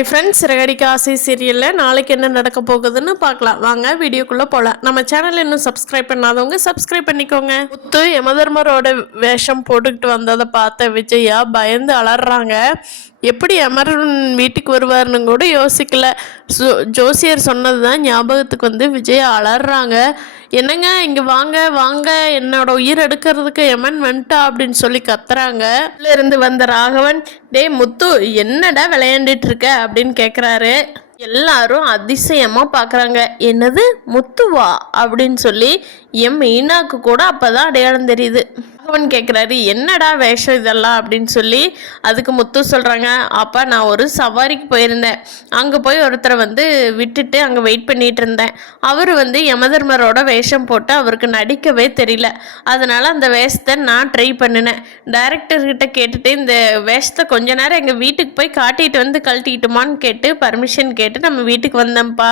Hi friends, Siragadikka ஆசை சீரியலில் நாளைக்கு என்ன நடக்க போகுதுன்னு பார்க்கலாம். வாங்க வீடியோக்குள்ளே போகலாம். நம்ம சேனல் இன்னும் சப்ஸ்கிரைப் பண்ணாதவங்க சப்ஸ்கிரைப் பண்ணிக்கோங்க. முத்து யமதர்மரோட வேஷம் போட்டுக்கிட்டு வந்ததை பார்த்த விஜயா பயந்து அலறாங்க. எப்படி அமரன் வீட்டுக்கு வருவார்னு கூட யோசிக்கல. ஜோசியர் சொன்னது தான் ஞாபகத்துக்கு வந்து விஜயா அலறாங்க. என்னங்க இங்கே வாங்க வாங்க, என்னோட உயிர் எடுக்கிறதுக்கு யமன் வந்துட்டா அப்படின்னு சொல்லி கத்துறாங்க. இருந்து வந்த ராகவன், டே முத்து என்னடா விளையாண்டுட்டு இருக்க அப்படின்னு கேட்குறாரு. எல்லாரும் அதிசயமாக பார்க்குறாங்க. என்னது முத்துவா அப்படின்னு சொல்லி என் மீனாக்கு கூட அப்போ தான் அடையாளம் தெரியுது. ராகவன் கேட்குறாரு, என்னடா வேஷம் இதெல்லாம் அப்படின்னு சொல்லி. அதுக்கு முத்து சொல்கிறாங்க, அப்பா நான் ஒரு சவாரிக்கு போயிருந்தேன். அங்கே போய் ஒருத்தரை வந்து விட்டுட்டு அங்கே வெயிட் பண்ணிகிட்டு இருந்தேன். அவர் வந்து யமதர்மரோட வேஷம் போட்டு அவருக்கு நடிக்கவே தெரியல. அதனால் அந்த வேஷத்தை நான் ட்ரை பண்ணினேன். டைரக்டர்கிட்ட கேட்டுட்டு இந்த வேஷத்தை கொஞ்ச நேரம் எங்கள் வீட்டுக்கு போய் காட்டிட்டு வந்து கழட்டிக்கிட்டுமான்னு கேட்டு பர்மிஷன் கேட்டு நம்ம வீட்டுக்கு வந்தோம்ப்பா.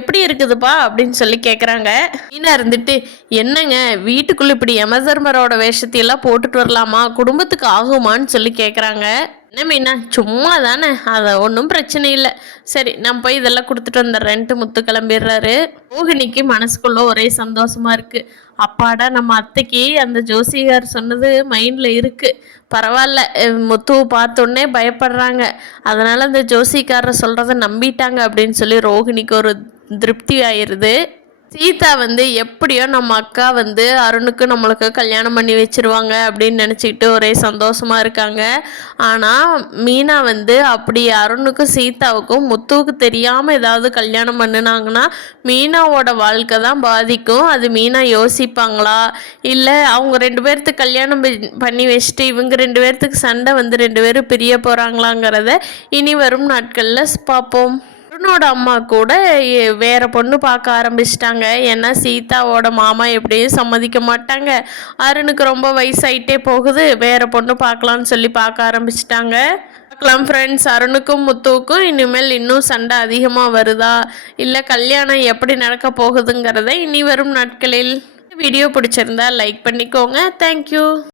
எப்படி இருக்குதுப்பா அப்படின்னு சொல்லி கேட்குறாங்க. மீனா இருந்துட்டு, என்னங்க வீட்டுக்குள்ளே இப்படி யமதர்மரோட வேஷத்தையெல்லாம் போட்டுட்டு வரலாமா, குடும்பத்துக்கு ஆகுமான்னு சொல்லி கேட்குறாங்க. என்ன மீனா சும்மா தானே, அதை ஒன்றும் பிரச்சனை இல்லை. சரி நான் போய் இதெல்லாம் கொடுத்துட்டு வந்துடுறேன்ட்டு முத்து கிளம்பிடுறாரு. மோகினிக்கு மனசுக்குள்ள ஒரே சந்தோஷமா இருக்கு. அப்பாடா நம்ம அத்தைக்கு அந்த ஜோசிகார் சொன்னது மைண்டில் இருக்குது. பரவாயில்ல, முத்துவை பார்த்தோன்னே பயப்படுறாங்க. அதனால் அந்த ஜோசிக்காரரை சொல்கிறத நம்பிட்டாங்க அப்படின்னு சொல்லி ரோஹிணிக்கு ஒரு திருப்தி ஆயிடுது. சீதா வந்து எப்படியோ நம்ம அக்கா வந்து அருணுக்கு நம்மளுக்கு கல்யாணம் பண்ணி வச்சிருவாங்க அப்படின்னு நினச்சிக்கிட்டு ஒரே சந்தோஷமாக இருக்காங்க. ஆனால் மீனா வந்து அப்படி அருணுக்கும் சீதாவுக்கும் முத்துவுக்கு தெரியாமல் ஏதாவது கல்யாணம் பண்ணினாங்கன்னா மீனாவோட வாழ்க்கை தான் பாதிக்கும். அது மீனா யோசிப்பாங்களா, இல்லை அவங்க 2 பேர்த்துக்கு கல்யாணம் பண்ணி வச்சுட்டு இவங்க 2 பேர்த்துக்கு சண்டை வந்து 2 பேரும் பிரிய போகிறாங்களாங்கிறத இனி வரும் நாட்களில் பார்ப்போம். அருணோட அம்மா கூட வேற பொண்ணு பார்க்க ஆரம்பிச்சிட்டாங்க. ஏன்னா சீதாவோட மாமா எப்படியும் சம்மதிக்க மாட்டாங்க. அருணுக்கு ரொம்ப வயசாயிட்டே போகுது, வேற பொண்ணு பார்க்கலான்னு சொல்லி பார்க்க ஆரம்பிச்சிட்டாங்க. பார்க்கலாம் ஃப்ரெண்ட்ஸ், அருணுக்கும் முத்துவுக்கும் இனிமேல் இன்னும் சண்டை அதிகமாக வருதா, இல்லை கல்யாணம் எப்படி நடக்க போகுதுங்கிறத இனி வரும் நாட்களில். வீடியோ பிடிச்சிருந்தா லைக் பண்ணிக்கோங்க. தேங்க்யூ.